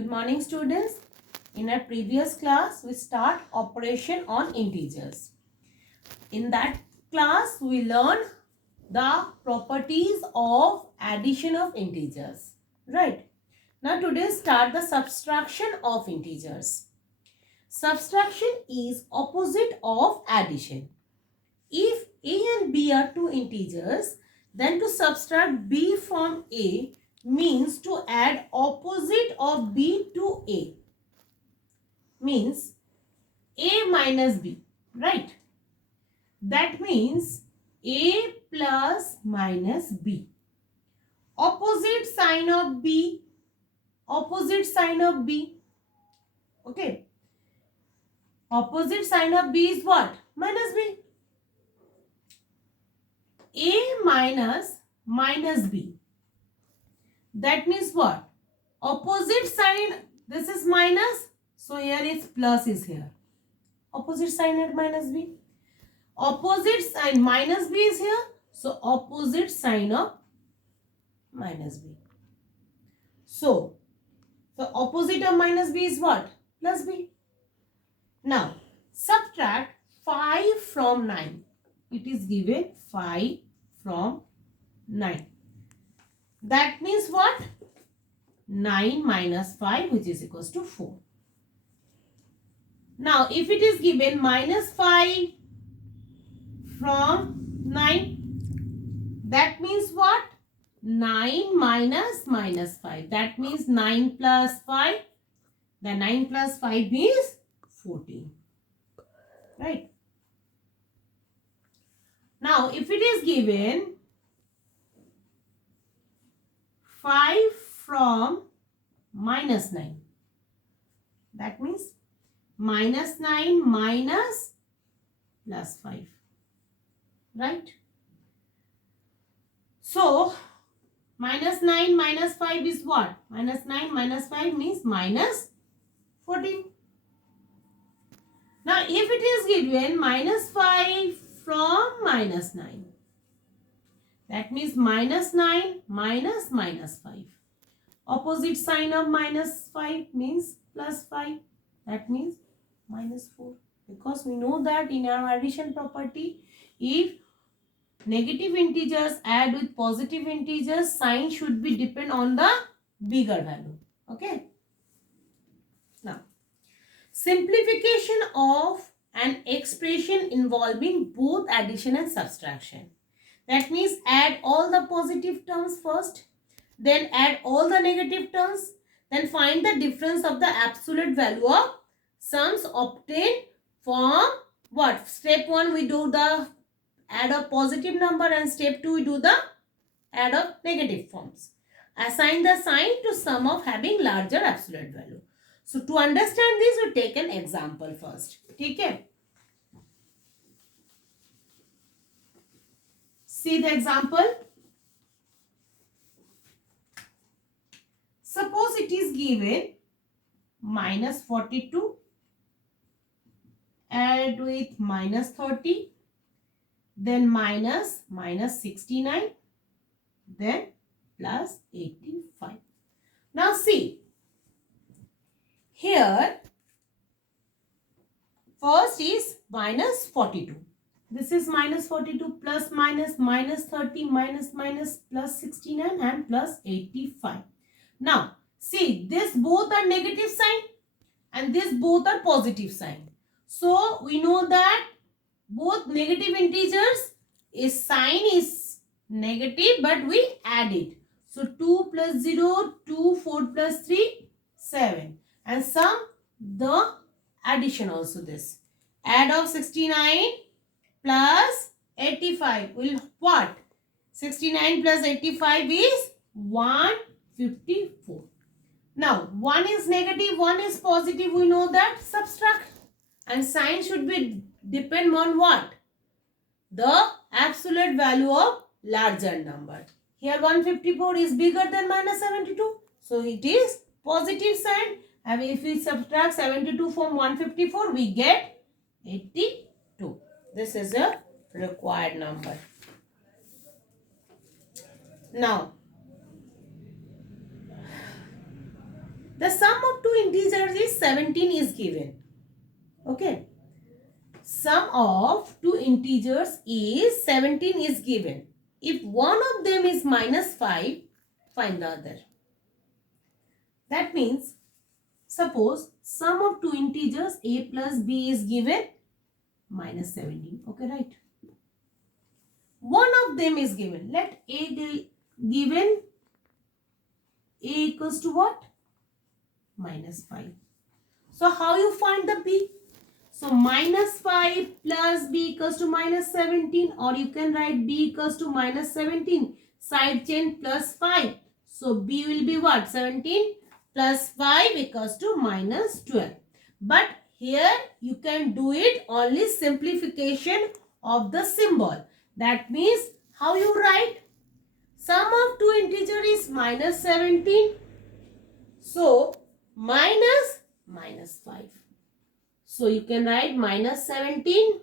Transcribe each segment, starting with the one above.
Good morning, students. In our previous class, we start operation on integers. In that class, we learn the properties of addition of integers. Right. Now, today start the subtraction of integers. Subtraction is opposite of addition. If a and b are two integers, then to subtract b from a means to add opposite of b to a. Means a minus b, right? That means a plus minus b. Opposite sign of b, opposite sign of b. Okay. Opposite sign of b is what? Minus b. A minus b. That means what? Opposite sign, this is minus. So here is plus is here. Opposite sign at minus b. Opposite sign minus b is here. So opposite sign of minus b. So the opposite of minus b is what? Plus b. Now subtract 5 from 9. It is given 5 from 9. That means what? 9 minus 5, which is equals to 4. Now if it is given minus 5 from 9, that means what? 9 minus 5. That means 9 plus 5. The 9 plus 5 is 14. Right. Now if it is given 5 from minus 9, that means minus 9 minus plus 5. Right. So minus 9 minus 5 is what? Minus 9 minus 5 means minus 14. Now if it is given minus 5 from minus 9, that means minus 9 minus minus 5. Opposite sign of minus 5 means plus 5. That means minus 4. Because we know that in our addition property, if negative integers add with positive integers, sign should be depend on the bigger value. Okay. Now, simplification of an expression involving both addition and subtraction. That means add all the positive terms first, then add all the negative terms, then find the difference of the absolute value of sums obtained from what? Step 1 we do the add of positive number and step 2 we do the add of negative forms. Assign the sign to sum of having larger absolute value. So to understand this, we take an example first. Okay. See the example. Suppose it is given minus 42 add with minus 30, then minus 69, then plus 85. Now see, here first is minus 42. This is minus 42 plus minus 30 minus plus 69 and plus 85. Now see, this both are negative sign and this both are positive sign. So we know that both negative integers is sign is negative, but we add it. So 2 plus 0, 2, 4 plus 3, 7. And sum the addition also this. Add of 69 plus 85 will what? 69 plus 85 is 154. Now 1 is negative, 1 is positive. We know that. Subtract. And sign should be depend on what? The absolute value of larger number. Here 154 is bigger than minus 72. So it is positive sign. And if we subtract 72 from 154, we get 82. This is a required number. Now The sum of two integers is 17 is given. Okay. Sum of two integers is 17 is given. If one of them is minus 5, find the other. That means, suppose sum of two integers a plus b is given minus 17. Okay, right? One of them is given. Let a given a equals to what? Minus 5. So how you find the b? So minus 5 plus b equals to minus 17, or you can write b equals to minus 17. Side chain plus 5. So b will be what? 17 plus 5 equals to minus 12. But here you can do it only simplification of the symbol. That means how you write? Sum of two integers is minus 17. So minus 5. So you can write minus 17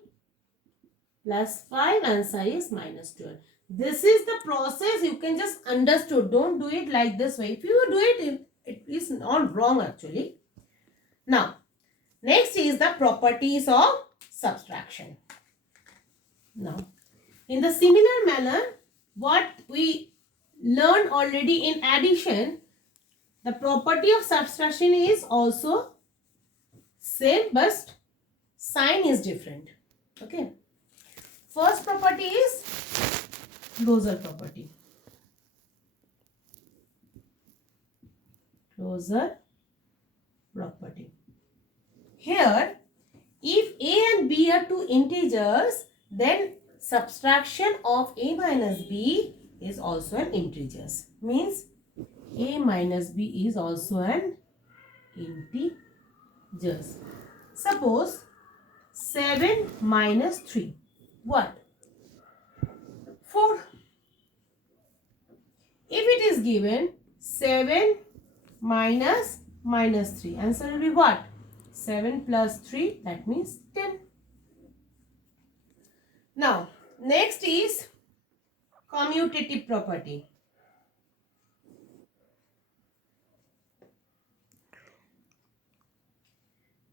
plus 5, answer is minus 12. This is the process. You can just understood. Don't do it like this way. If you do it, it is not wrong actually. Now, next is the properties of subtraction. Now, in the similar manner, what we learned already in addition, the property of subtraction is also same, but sign is different. Okay. First property is closure property. Closure property. Here, if a and b are two integers, then subtraction of a minus b is also an integer. Means a minus b is also an integer. Suppose 7 minus 3. What? 4. If it is given 7 minus 3, answer will be what? 7 plus 3, that means 10. Now, next is commutative property.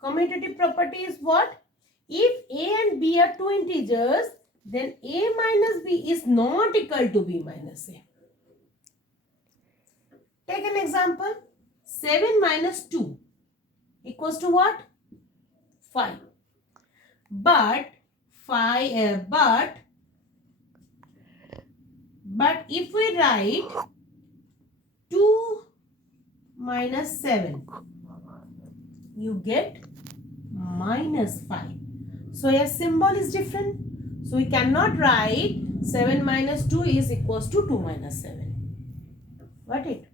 Commutative property is what? If a and b are two integers, then a minus b is not equal to b minus a. Take an example. 7 minus 2 equals to what? 5. But if we write 2 minus 7, you get minus 5. So your symbol is different. So we cannot write 7 minus 2 is equals to 2 minus 7. Got it?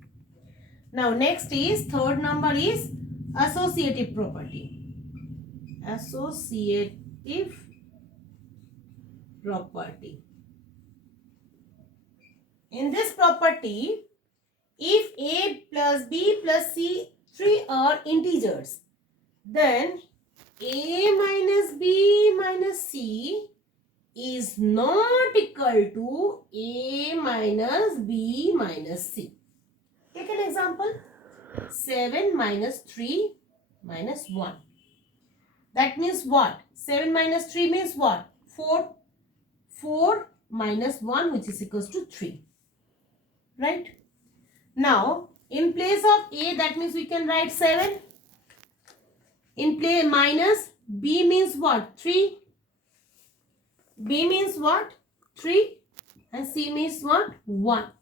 Now next is third number is associative property. Associative property. In this property, if a plus b plus c 3 are integers, then a minus b minus c is not equal to a minus b minus c. Take an example. 7 minus 3 minus 1. That means what? 7 minus 3 means what? 4. 4 minus 1, which is equals to 3. Right? Now, in place of a, that means we can write 7. In place minus b means what? 3. B means what? 3. And c means what? 1.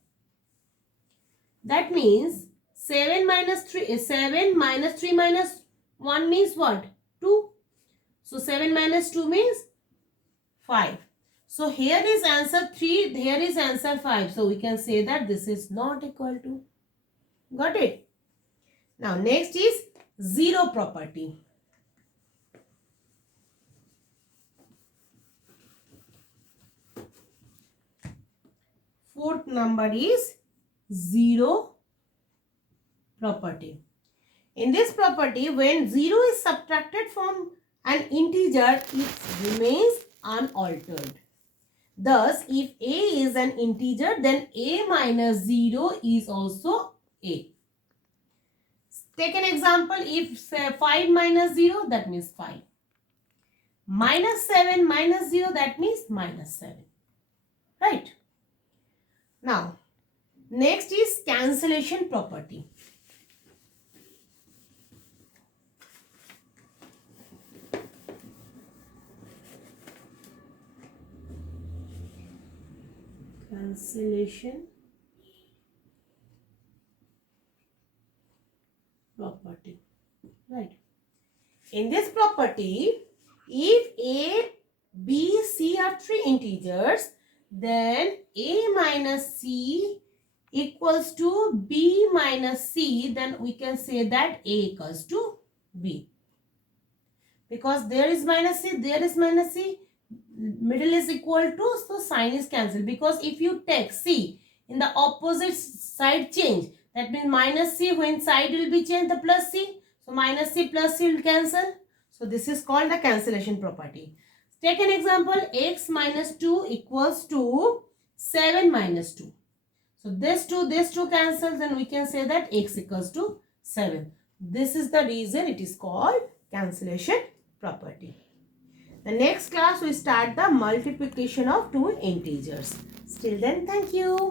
That means 7 minus 3 minus 1 means what? 2. So 7 minus 2 means 5. So here is answer 3, here is answer 5. So we can say that this is not equal to. Got it? Now next is zero property. Fourth number is zero property. In this property, when 0 is subtracted from an integer, it remains unaltered. Thus, if a is an integer, then a minus 0 is also a. Take an example. If say 5 minus 0, that means 5. Minus 7 minus 0, that means minus 7. Right? Now, next is cancellation property. Cancellation property. Right. In this property, if A, B, C are three integers, then A minus C equals to B minus C, then we can say that A equals to B. Because there is minus C, there is minus C, middle is equal to, so sign is cancelled. Because if you take C in the opposite side change, that means minus C, when side will be changed, the plus C. So minus C plus C will cancel. So this is called the cancellation property. Take an example, x minus 2 equals to 7 minus 2. So this 2 cancels, and we can say that x equals to 7. This is the reason it is called cancellation property. The next class we start the multiplication of two integers. Till then, thank you.